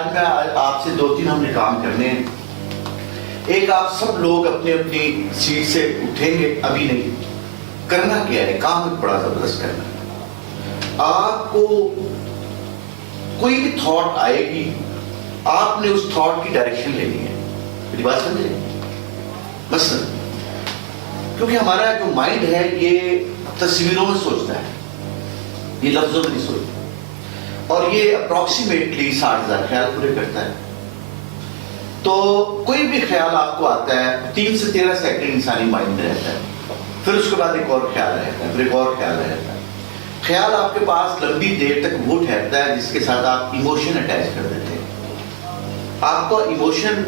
آج میں آپ سے 2-3 ہم نے کام کرنے ہیں. ایک آپ سب لوگ اپنی اپنی سیٹ سے اٹھیں گے, ابھی نہیں. کرنا کیا ہے, کام ایک بڑا زبردست کرنا ہے. آپ کو کوئی بھی تھاٹ آئے گی, آپ نے اس تھاٹ کی ڈائریکشن لینی ہے. میری بات سمجھے؟ مثلا کیونکہ ہمارا جو مائنڈ ہے یہ تصویروں میں سوچتا ہے, یہ لفظوں میں نہیں سوچتا, اور یہ اپروکسیمیٹلی 60,000 خیال پورے کرتا ہے. تو کوئی بھی خیال آپ کو آتا ہے 3 سے 13 سیکنڈ انسانی مائنڈ میں رہتا ہے, پھر اس کے بعد ایک اور خیال رہتا ہے, پھر ایک اور خیال رہتا ہے. خیال آپ کے پاس لمبی دیر تک وہ ٹھہرتا ہے جس کے ساتھ آپ ایموشن اٹیچ کر دیتے ہیں. آپ کا ایموشن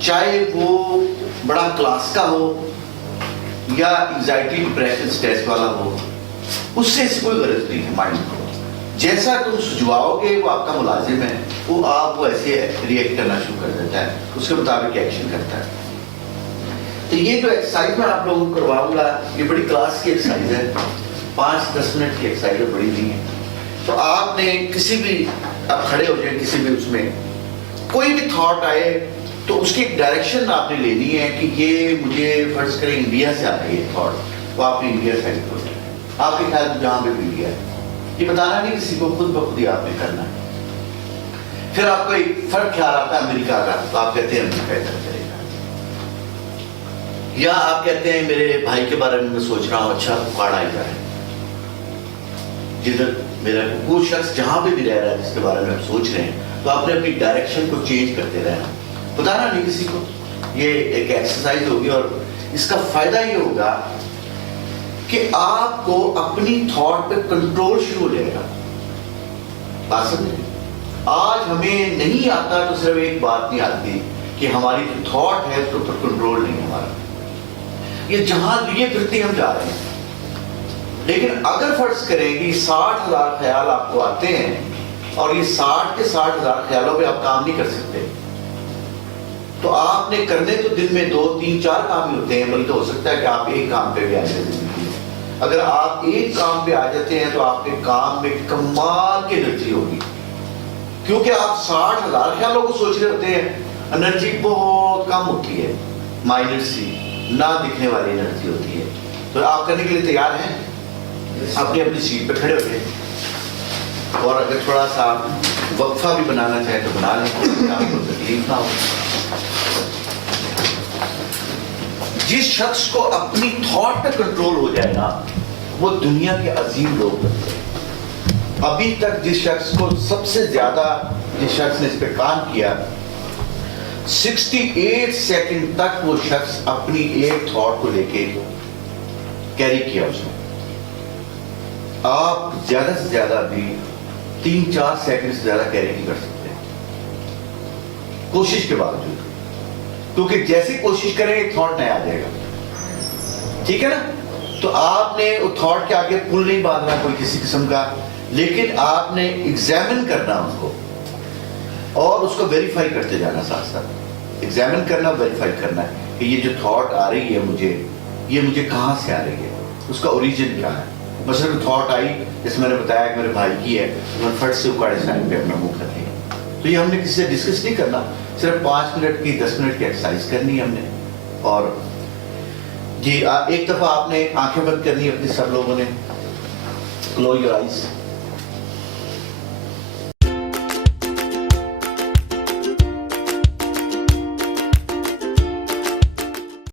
چاہے وہ بڑا کلاس کا ہو یا انزائٹی ڈپریشن سٹریس والا ہو, اس سے کوئی غرض نہیں ہے. مائنڈ کو جیسا تم سجواؤ گے وہ آپ کا ملازم ہے, وہ آپ کو ایسے ریئیکٹ کرنا شروع کر دیتا ہے, اس کے مطابق ایکشن کرتا ہے. تو یہ جو ایکسرسائز میں آپ لوگوں کو کرواؤں گا یہ بڑی کلاس کی ایکسرسائز ہے, 5-10 منٹ کی ایکسرسائز ہے, بڑی نہیں ہے. تو آپ نے کسی بھی, آپ کھڑے ہو جائیں کسی بھی, اس میں کوئی بھی تھاٹ آئے تو اس کی ایک ڈائریکشن آپ نے لینی ہے کہ یہ مجھے فرض کریں انڈیا سے آ رہی ہے تھاٹ, تو آپ نے انڈیا سے ہو جائے. آپ کے خیال میں جہاں پہ بھی انڈیا ہے, یہ بتانا نہیں کسی کو, خود بخود ہی آپ نے کرنا ہے. پھر آپ کو ایک فرق خیال آتا ہے امریکہ کا, تو آپ کہتے ہیں امریکہ ادھر کرے گا, یا آپ کہتے ہیں میرے بھائی کے بارے میں سوچ رہا ہوں, اچھا اکاڑا ہی جائے. جدھر میرا وہ شخص جہاں پہ بھی رہ رہا ہے جس کے بارے میں آپ سوچ رہے ہیں, تو آپ نے اپنی ڈائریکشن کو چینج کرتے رہنا, بتانا نہیں کسی کو. یہ ایک ایکسرسائز ہوگی اور اس کا فائدہ یہ ہوگا کہ آپ کو اپنی تھاٹ پہ کنٹرول شروع ہو جائے گا. بات سمجھے؟ آج ہمیں نہیں آتا تو صرف ایک بات نہیں آتی کہ ہماری جو تھاٹ ہے اس پر کنٹرول نہیں ہمارا. یہ جہاں لیے پھرتے ہم جا رہے ہیں. لیکن اگر فرض کریں کہ 60,000 خیال آپ کو آتے ہیں اور یہ 60 کے 60,000 خیالوں پہ آپ کام نہیں کر سکتے, تو آپ نے کرنے تو دن میں 2-3-4 کام ہی ہوتے ہیں, بلکہ ہو سکتا ہے کہ آپ ایک کام پہ بھی آ جائیں. اگر آپ ایک کام پہ آ جاتے ہیں تو آپ کے کام میں کمال کی انرجی ہوگی, کیونکہ آپ 60,000 خیالوں کو سوچ رہے ہوتے ہیں. انرجی بہت کم ہوتی ہے, مائنر سی نہ دکھنے والی انرجی ہوتی ہے. تو آپ کرنے کے لیے تیار ہیں؟ اپنی اپنی سیٹ پہ کھڑے ہو جائیں, اور اگر تھوڑا سا وقفہ بھی بنانا چاہیں تو بنا لیں, آپ کو تکلیف نہ ہو. جس شخص کو اپنی تھاٹ پہ کنٹرول ہو جائے نا, وہ دنیا کے عظیم لوگ بنتے ہیں. ابھی تک جس شخص کو سب سے زیادہ, جس شخص نے اس پہ کام کیا, 68 سیکنڈ تک وہ شخص اپنی ایک تھاٹ کو لے کے کیری کیا اس نے. آپ زیادہ سے زیادہ بھی 3-4 سیکنڈ سے زیادہ کیری نہیں کر سکتے کوشش کے باوجود, کیونکہ جیسی کوشش کریں گے تھاٹ نیا آ جائے گا. ٹھیک ہے نا؟ تو آپ نے وہ تھاٹ کے آگے پل نہیں باندھنا کوئی کسی قسم کا, لیکن آپ نے ایگزامن کرنا اس کو, اور اس کو ویریفائی کرتے جانا. ساتھ ساتھ ایگزامن کرنا, ویریفائی کرنا ہے کہ یہ جو تھاٹ آ رہی ہے مجھے, یہ مجھے کہاں سے آ رہی ہے, اس کا اوریجن کیا ہے. مثلا تھاٹ آئی, جیسے میں نے بتایا کہ میرے بھائی کی ہے, میں فٹ سے اکاڑے سائن پہ اپنا منہ کر دیا. تو یہ ہم نے کسی سے ڈسکس نہیں کرنا, صرف 5 منٹ کی 10 منٹ کی ایکسرسائز کرنی ہے ہم نے. اور جی ایک دفعہ آپ نے آنکھیں بند کرنی ہے اپنی, سب لوگوں نے. Close your eyes.